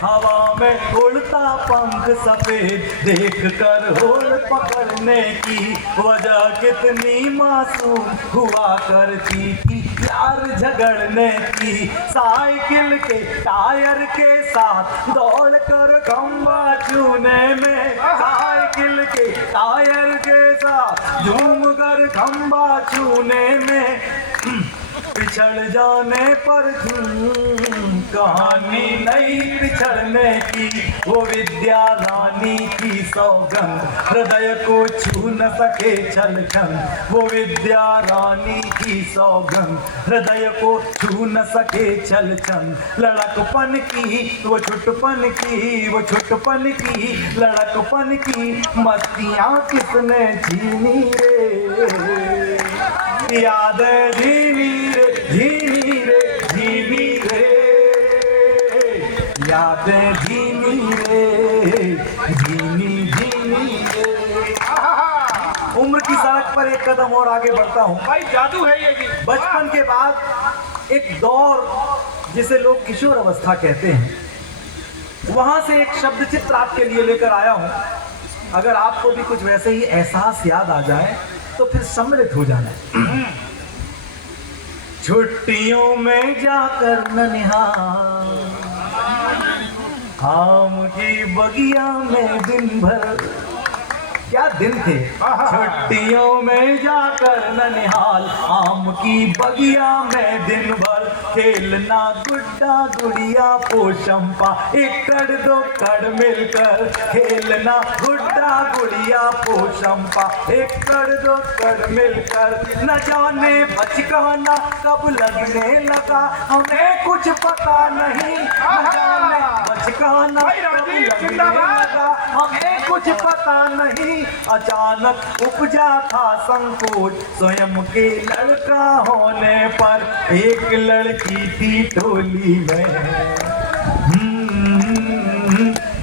हवा में उड़ता पंख सफेद, देख कर होड़ पकड़ने की वजह कितनी मासूम हुआ करती थी प्यार झगड़ने की। साइकिल के टायर के साथ दौड़ कर खंबा छूने में, साइकिल के टायर के साथ झूम कर खंबा छूने में, पिछड़ जाने पर कहानी नहीं पिछड़ने की। वो विद्या रानी की सौगंध हृदय को छू न सके छलछन, वो विद्या रानी की सौगंध हृदय को छू न सके छलछन। लड़कपन की वो छुटपन की, वो छुटपन की लड़कपन की मस्तियाँ किसने छीनी रे, यादें झीनी रे झीनी रे झीनी रे, यादें झीनी रे झीनी झीनी रे। उम्र की सड़क पर एक कदम और आगे बढ़ता हूँ। भाई जादू है ये जी। बचपन के बाद एक दौर जिसे लोग किशोर अवस्था कहते हैं, वहां से एक शब्द चित्र आपके लिए लेकर आया हूँ। अगर आपको भी कुछ वैसे ही एहसास याद आ जाए तो फिर सम्मिलित हो जाना। छुट्टियों में जाकर ननिहाल, आम की बगिया में दिन भर, क्या दिन थे। छुट्टियों में जाकर ननिहाल, आम की बगिया में दिन भर खेलना गुड्डा गुड़िया पोशंपा, एकड़ दो कड़ मिलकर खेलना गुड्डा गुड़िया पोशंपा, एकड़ दो कड़ मिलकर। न जाने बचकाना कब लगने लगा, हमें कुछ पता नहीं। न जाने बचकाना कब लगने लगा, हमें कुछ पता नहीं। अचानक उपजा था संकोच स्वयं के लड़का होने पर, एक लड़की थी टोली में,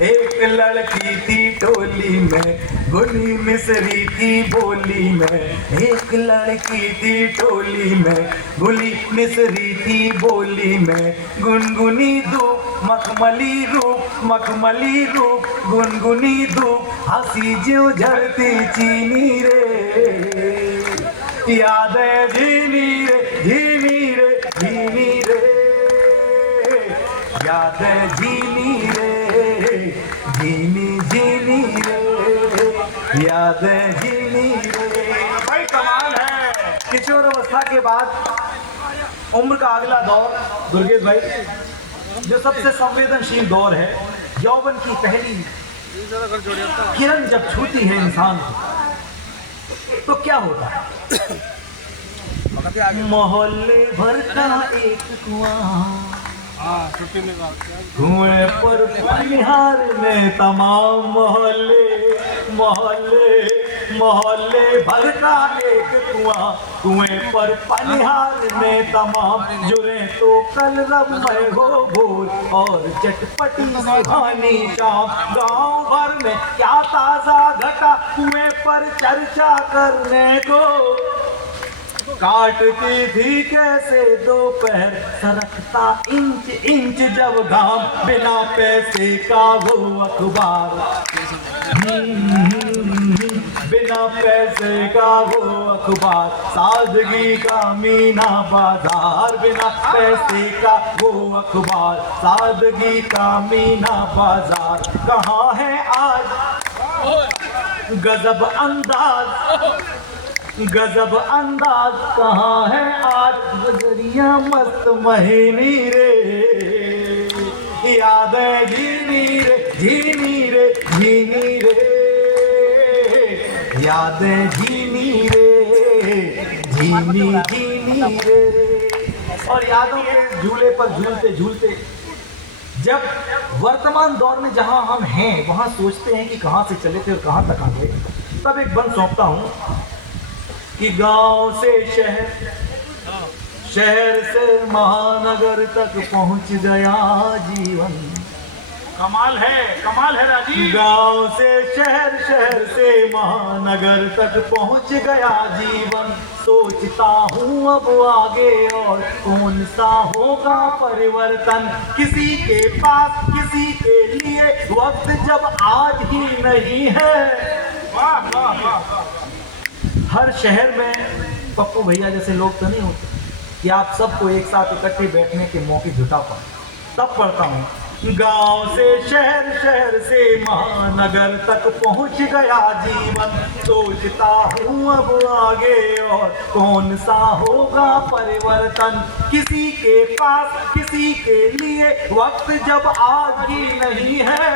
एक लड़की थी टोली में, गुली मिसरी थी बोली में, एक लड़की थी टोली में, गुली मिसरी थी बोली में। गुनगुनी धूप मखमली रूप, मखमली रूप गुनगुनी धूप, हंसी जो झरती चीनी रे, यादें झीनी रे झीनी रे झीनी रे, यादें झीनी रे झीनी झीनी रे, यादें झीनी रे। भाई कमाल है। किशोर अवस्था के बाद उम्र का अगला दौर दुर्गेश भाई, जो सबसे संवेदनशील दौर है, यौवन की पहली किरण जब छूती है इंसान को तो क्या होता है। मोहल्ले भर का एक कुआं, कुएं पर पनिहार में तमाम मोहल्ले, मोहल्ले मोहल्ले भर का एक कुआं, कुएं पर पनिहार में तमाम जुड़े तो कल रमय हो भोर और चटपटी सुहानी शाम। गांव भर में क्या ताजा घटा कुएं पर चर्चा करने को, काटती थी कैसे दोपहर सरकता इंच इंच जब घाम, बिना पैसे का वो अखबार, बिना पैसे का वो अखबार, सादगी का मीना बाजार, बिना पैसे का वो अखबार, सादगी का मीना बाजार। कहाँ है आज गजब अंदाज, गजब अंदाज कहाँ है आज, गुजरिया मस्त महीनी रे, यादें झीनी रे झीनी रे झीनी रे, यादें झीनी रे झीनी झीनी रे। और यादों के झूले पर झूलते झूलते जब वर्तमान दौर में जहां हम हैं वहां सोचते हैं कि कहां से चले थे और कहां तक आ गए, तब एक बंद सौंपता हूं कि गांव से शहर, शहर से महानगर तक पहुंच गया जीवन, कमाल है राजीव। गांव से शहर, शहर से महानगर तक पहुंच गया जीवन। सोचता हूँ अब आगे और कौन सा होगा परिवर्तन। किसी के पास किसी के लिए वक्त जब आज ही नहीं है। वाह वाह वाह। हर शहर में पप्पू भैया जैसे लोग तो नहीं होते कि आप सबको एक साथ इकट्ठे बैठने के मौके जुटा पाए। तब पढ़ता हूँ, गांव से शहर, शहर से महानगर तक पहुंच गया जीवन। सोचता हूँ अब आगे और कौन सा होगा परिवर्तन। किसी के पास किसी के लिए वक्त जब आज ही नहीं है।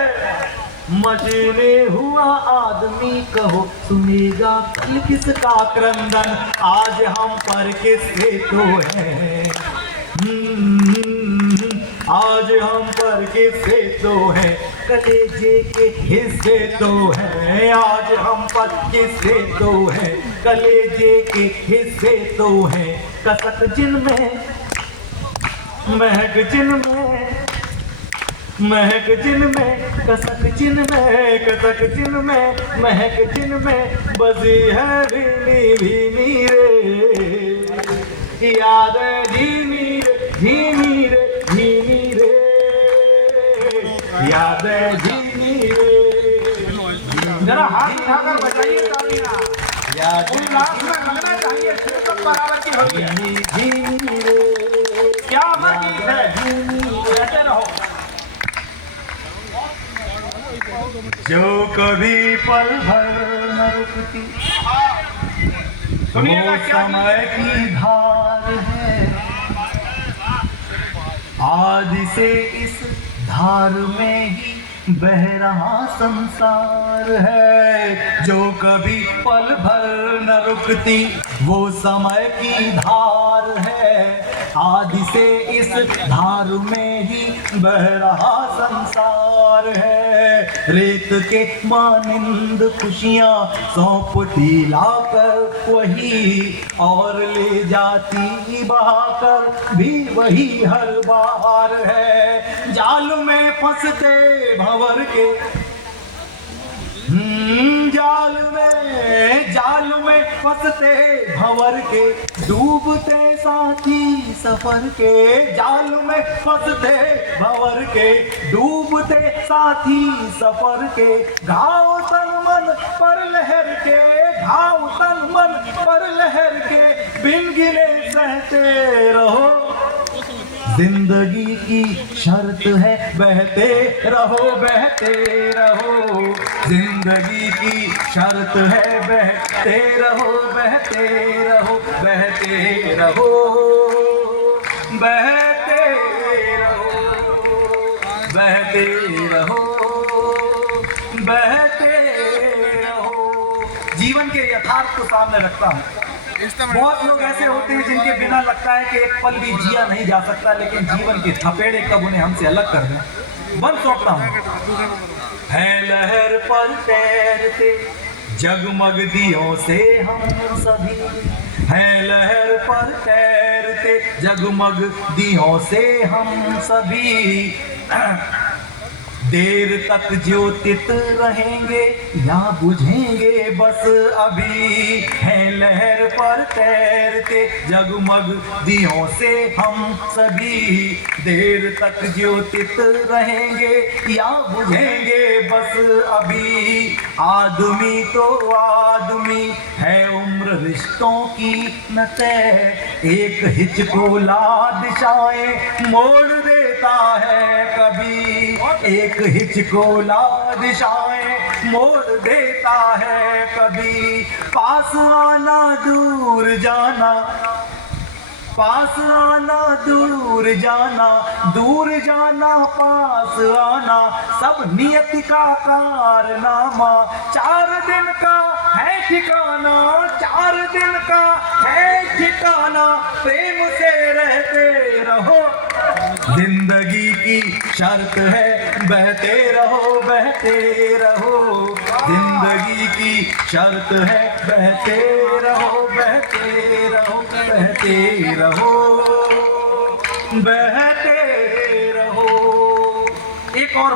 मजने हुआ आदमी कहो सुनेगा कल किसका क्रंदन। आज हम पर किससे तो है, आज हम पर किससे तो है, कलेजे के हिस्से तो है। आज हम पर किससे तो है, कलेजे के हिस्से तो है। कसक जिनमें महक जिनमें, महक जिनमें कसक जिनमें, कसक जिनमें महक जिनमें बसी है भीनी भीनी रे। याद है धीमी रे धीमी रे धीमी रे, याद है धीमी रे। जरा हाथ उठाकर बजाइए तालियां। याद उल्लास में लगना चाहिए, फिर सब बराबर की होगी। धीमी धीमी रे, क्या अमर गीत है, कहते रहो। जो कभी पल भर न रुकती सुनिएगा वो क्या समय की धार है। आदि से इस धार में ही बह रहा संसार है। जो कभी पल भर न रुकती वो समय की धार है। आदि से इस धार में ही बह रहा संसार है। रेत के मानिंद खुशियाँ सौंपती लाकर वही, और ले जाती बहाकर भी वही हर बार है। जाल में फंसते भंवर के, जाल में फंसते भंवर के, डूबते साथी सफर के। जाल में फंसते भंवर के, डूबते साथी सफर के। घाव तन मन पर लहर के, घाव तन मन पर लहर के, बिन गिले सहते रहो। जिंदगी की शर्त है बहते रहो बहते रहो। जिंदगी की शर्त है बहते रहो बहते रहो बहते रहो बहते रहो बहते रहो बहते रहो। जीवन के यथार्थ को सामने रखता हूँ। बहुत लोग ऐसे होते हैं जिनके बिना लगता है कि एक पल भी जिया नहीं जा सकता, लेकिन जीवन के थपेड़े कब उन्हें हमसे अलग कर दें। बन सौंपता हूँ। है लहर पर तैरते जगमग दियों से हम सभी, है लहर पर तैरते जगमग दियों से हम सभी। देर तक ज्योतित रहेंगे या बुझेंगे बस अभी। है लहर पर तैरते जगमग दियों से हम सभी। देर तक ज्योतित रहेंगे या बुझेंगे बस अभी। आदमी तो आदमी है, उम्र रिश्तों की न तय। एक हिचकोला दिशाएं मोड़ देता है कभी। एक हिचकोला दिशाएं मोड़ देता है कभी। पास आना दूर जाना, पास आना दूर जाना, दूर जाना पास आना, सब नियति का कारनामा। 4 दिन का है ठिकाना, 4 दिन का है ठिकाना, प्रेम से रहते रहो। जिंदगी की शर्त है बहते रहो बहते रहो। जिंदगी की शर्त है बहते रहो बहते रहो बहते रहो बहते